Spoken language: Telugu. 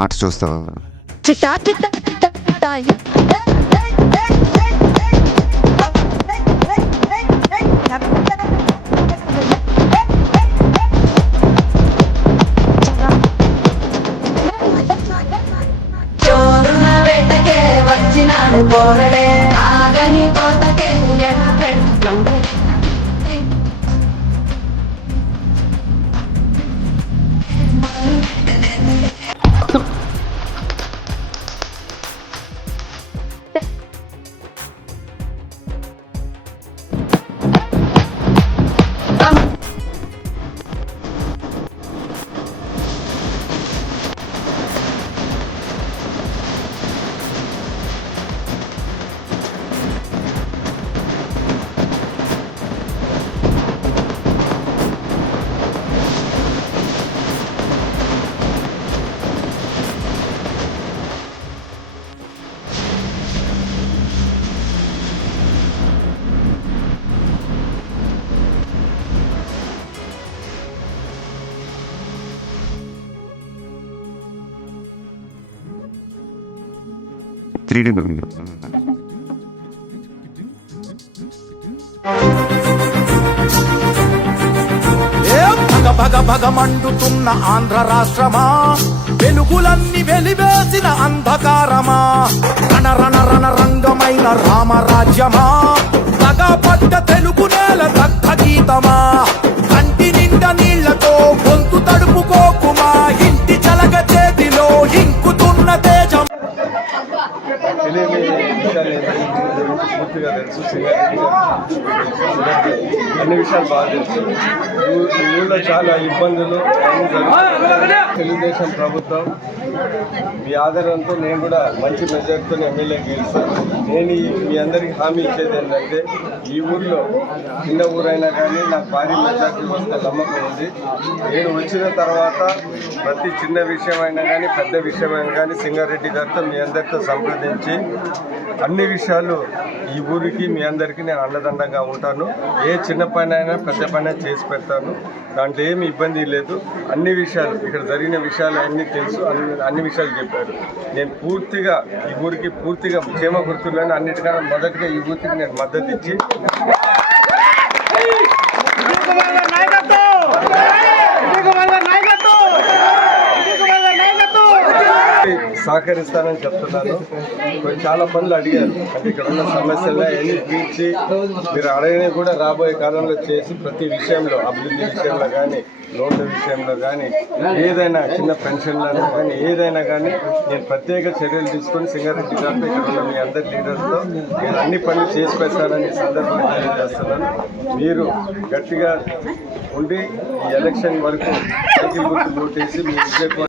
ఆర్ట్స్ చూస్తావా? త్రీడీ భగ భగ మండుతున్న ఆంధ్ర రాష్ట్రమా, వెలుగులన్నీ వెలివేసిన అంధకారమా, రణ రణ రణ రంగమైన రామరాజ్యమా, పగపడ్డ తెలుగు నేల దగ్ధ గీతమా, కంటి నిండా నీళ్లతో గొంతు తడుపుకోకుమా, ఇంటి చలగ చేతిలో ఇంకుతున్న తేజం. పూర్తిగా తెలుసు, అన్ని విషయాలు బాగా తెలుసు. ఈ ఊళ్ళో చాలా ఇబ్బందులు తెలుగుదేశం ప్రభుత్వం మీ ఆధారంతో నేను కూడా మంచి మెజార్టీతో ఎమ్మెల్యే గెలుస్తాను. నేను మీ అందరికీ హామీ ఇచ్చేది ఏంటంటే, ఈ ఊర్లో చిన్న ఊరైనా కానీ నాకు భారీ మెజార్టీ వస్తే నమ్మకం ఉంది. నేను వచ్చిన తర్వాత ప్రతి చిన్న విషయమైనా కానీ పెద్ద విషయమైనా కానీ సింగారెడ్డి గారితో మీ అందరితో సంప్రదించి అన్ని విషయాలు ఈ ఊరికి మీ అందరికీ నేను అండదండగా ఉంటాను. ఏ చిన్న పని అయినా పెద్ద పని చేసి పెడతాను. దాంట్లో ఏమి ఇబ్బంది లేదు. అన్ని విషయాలు ఇక్కడ జరిగిన విషయాలు అన్నీ తెలుసు, అన్ని విషయాలు చెప్పారు. నేను పూర్తిగా ఈ ఊరికి పూర్తిగా క్షేమ గుర్తులను అన్నిటికన్నా మొదటిగా ఈ ఊరికి నేను మద్దతు ఇచ్చి సహకరిస్తానని చెప్తున్నాను. చాలా పనులు అడిగారు, అంటే ఇక్కడ ఉన్న సమస్యలు అన్నీ తీర్చి మీరు అడగని కూడా రాబోయే కాలంలో చేసి ప్రతి విషయంలో అభివృద్ధి విషయంలో కానీ లోన్ల విషయంలో కానీ ఏదైనా చిన్న పెన్షన్లలో కానీ ఏదైనా కానీ నేను ప్రత్యేక చర్యలు తీసుకొని సింగారెడ్డి గారితో ఇక్కడ ఉన్న మీ అందరి లీడర్స్తో నేను అన్ని పనులు చేసి పెడతానని సందర్భంగా తెలియజేస్తున్నాను. మీరు గట్టిగా ఉండి ఈ ఎలక్షన్ వరకు సైకిల్ గుర్తు ఓటేసి మీ విజయ